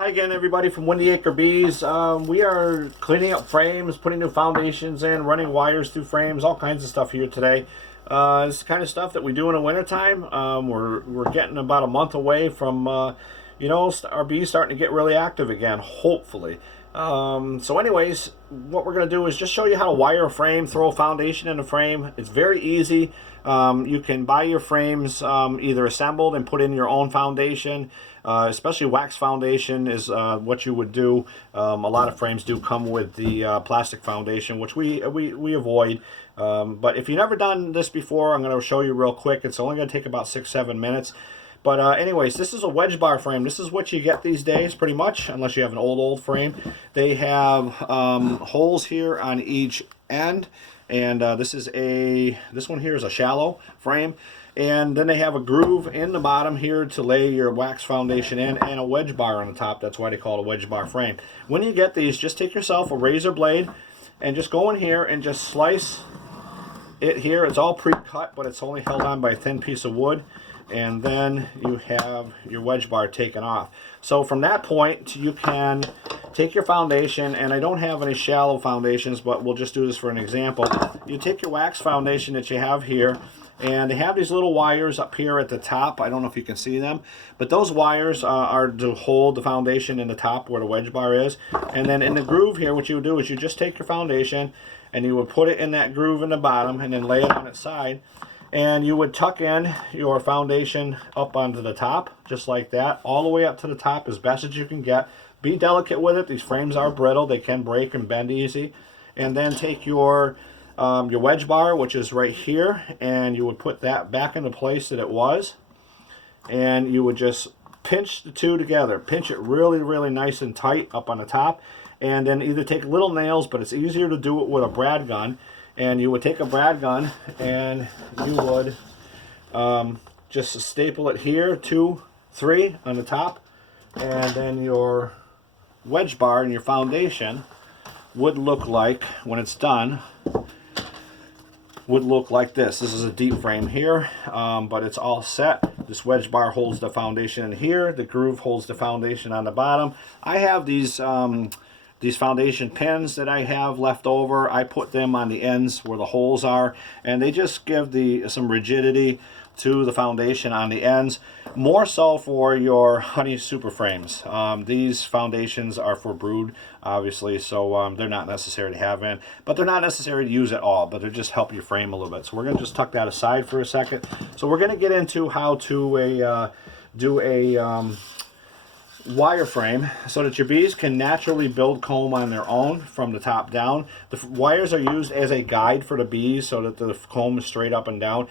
Hi again, everybody from Windy Acre Bees. We are cleaning up frames, putting new foundations in, running wires through frames, all kinds of stuff here today. It's the kind of stuff that we do in the wintertime. We're getting about a month away from, our bees starting to get really active again, hopefully. So anyways, what we're going to do is just show you how to wire a frame, throw a foundation in a frame. It's very easy. You can buy your frames either assembled and put in your own foundation. Especially wax foundation is what you would do. A lot of frames do come with the plastic foundation, which we avoid. But if you've never done this before, I'm going to show you real quick. It's only going to take about 6-7 minutes. But anyways, this is a wedge bar frame. This is what you get these days, pretty much, unless you have an old frame. They have holes here on each end, and this one here is a shallow frame. And then they have a groove in the bottom here to lay your wax foundation in, and a wedge bar on the top. That's why they call it a wedge bar frame. When you get these, just take yourself a razor blade and just go in here and just slice it here. It's all pre-cut, but it's only held on by a thin piece of wood. And then you have your wedge bar taken off. So from that point, you can take your foundation, and I don't have any shallow foundations, but we'll just do this for an example. You take your wax foundation that you have here, and they have these little wires up here at the top. I don't know if you can see them, but those wires are to hold the foundation in the top where the wedge bar is. And then in the groove here, what you would do is you just take your foundation and you would put it in that groove in the bottom and then lay it on its side. And you would tuck in your foundation up onto the top, just like that, all the way up to the top as best as you can get. Be delicate with it. These frames are brittle. They can break and bend easy. And then take your wedge bar, which is right here, and you would put that back in the place that it was. And you would just pinch the two together. Pinch it really, really nice and tight up on the top. And then either take little nails, but it's easier to do it with a brad gun. And you would take a brad gun and you would just staple it here, 2, 3 on the top, and then your wedge bar and your foundation would look like, when it's done, would look like this. This is a deep frame here, but it's all set. This wedge bar holds the foundation in here. The groove holds the foundation on the bottom. I have these foundation pins that I have left over. I put them on the ends where the holes are, and they just give some rigidity to the foundation on the ends, more so for your honey super frames. These foundations are for brood, obviously, so they're not necessary to have in, but they're not necessary to use at all, but they just help you frame a little bit. So we're going to just tuck that aside for a second. So we're going to get into how to do a wireframe so that your bees can naturally build comb on their own from the top down. The wires are used as a guide for the bees so that the comb is straight up and down.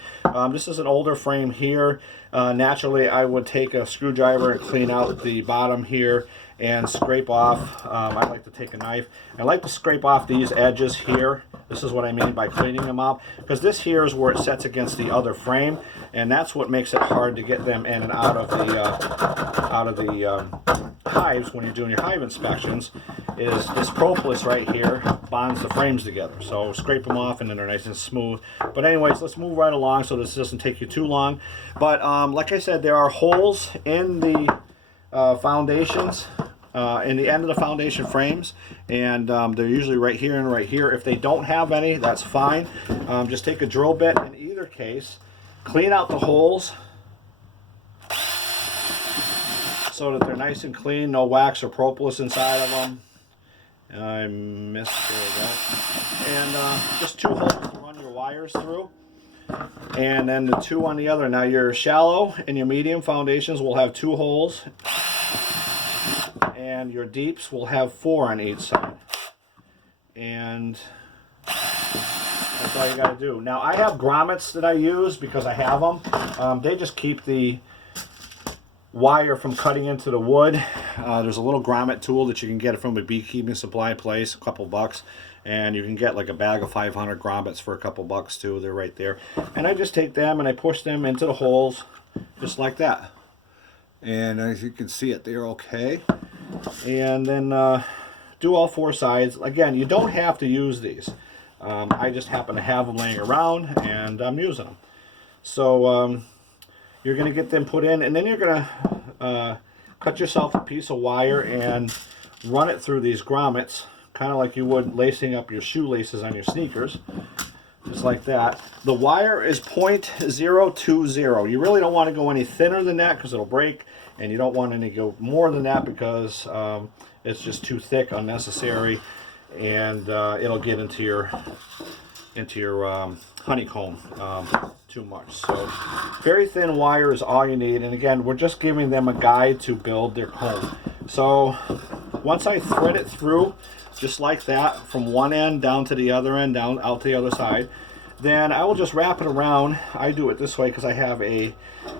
This is an older frame here. Naturally, I would take a screwdriver and clean out the bottom here and scrape off. I like to take a knife. I like to scrape off these edges here. This is what I mean by cleaning them up, because this here is where it sets against the other frame, and that's what makes it hard to get them in and out of the hives when you're doing your hive inspections. Is this propolis right here bonds the frames together. So scrape them off and then they're nice and smooth. But anyways, let's move right along so this doesn't take you too long. But like I said, there are holes in the foundations, in the end of the foundation frames, and they're usually right here and right here. If they don't have any, that's fine. Just take a drill bit in either case, clean out the holes so that they're nice and clean, no wax or propolis inside of them. I missed, there we go. And just 2 holes to run your wires through, and then the 2 on the other. Now your shallow and your medium foundations will have 2 holes, and your deeps will have 4 on each side. And that's all you got to do. Now I have grommets that I use because I have them. They just keep the wire from cutting into the wood. There's a little grommet tool that you can get from a beekeeping supply place, a couple bucks, and you can get like a bag of 500 grommets for a couple bucks too. They're right there, and I just take them and I push them into the holes just like that, and as you can see it, they're okay. And then do all 4 sides. Again, you don't have to use these. I just happen to have them laying around and I'm using them. So you're going to get them put in, and then you're going to cut yourself a piece of wire and run it through these grommets, kind of like you would lacing up your shoelaces on your sneakers, just like that. The wire is 0.020. You really don't want to go any thinner than that because it'll break, and you don't want any go more than that because it's just too thick, unnecessary, and it'll get into your honeycomb too much. So very thin wire is all you need, and again, we're just giving them a guide to build their comb. So once I thread it through just like that from one end down to the other end, down out to the other side, then I will just wrap it around. I do it this way because I have a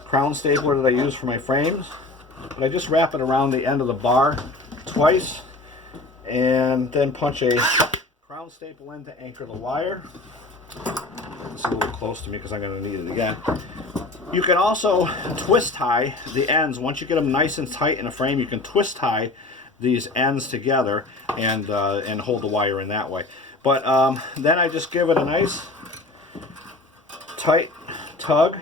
crown stapler that I use for my frames, but I just wrap it around the end of the bar twice and then punch a crown staple in to anchor the wire. It's a little close to me because I'm going to need it again. You can also twist tie the ends. Once you get them nice and tight in a frame, you can twist tie these ends together and hold the wire in that way. But then I just give it a nice tight tug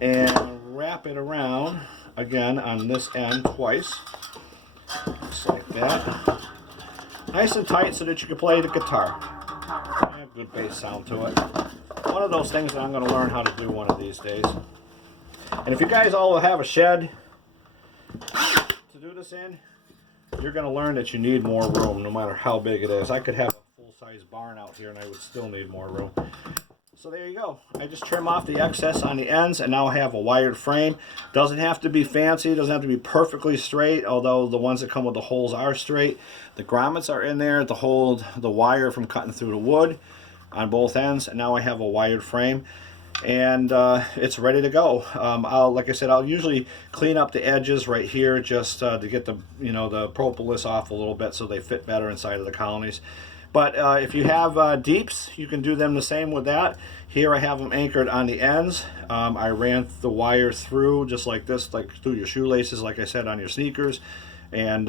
and wrap it around again on this end twice, just like that. Nice and tight so that you can play the guitar. Have good bass sound to it. One of those things that I'm going to learn how to do one of these days. And if you guys all have a shed to do this in, you're going to learn that you need more room no matter how big it is. I could have a full-size barn out here and I would still need more room. So there you go. I just trim off the excess on the ends and now I have a wired frame. Doesn't have to be fancy, doesn't have to be perfectly straight, although the ones that come with the holes are straight. The grommets are in there to hold the wire from cutting through the wood on both ends, and now I have a wired frame and it's ready to go. Like I said, I'll usually clean up the edges right here just to get the the propolis off a little bit so they fit better inside of the colonies. But if you have deeps, you can do them the same with that. Here I have them anchored on the ends. I ran the wire through just like this, like through your shoelaces, like I said, on your sneakers, and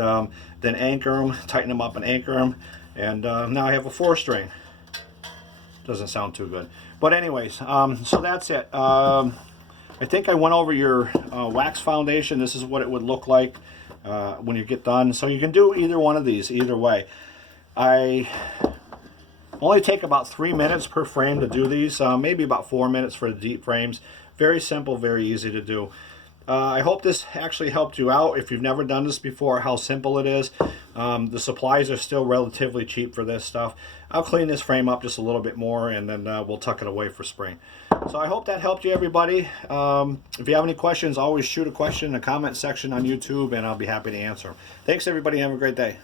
then anchor them, tighten them up and anchor them, and now I have a 4-string. Doesn't sound too good. But anyways, so that's it. I think I went over your wax foundation. This is what it would look like when you get done. So you can do either one of these, either way. I only take about 3 minutes per frame to do these, maybe about 4 minutes for the deep frames. Very simple, very easy to do. I hope this actually helped you out. If you've never done this before, how simple it is. The supplies are still relatively cheap for this stuff. I'll clean this frame up just a little bit more and then we'll tuck it away for spring. So I hope that helped you, everybody. If you have any questions, always shoot a question in the comment section on YouTube and I'll be happy to answer them. Thanks, everybody. Have a great day.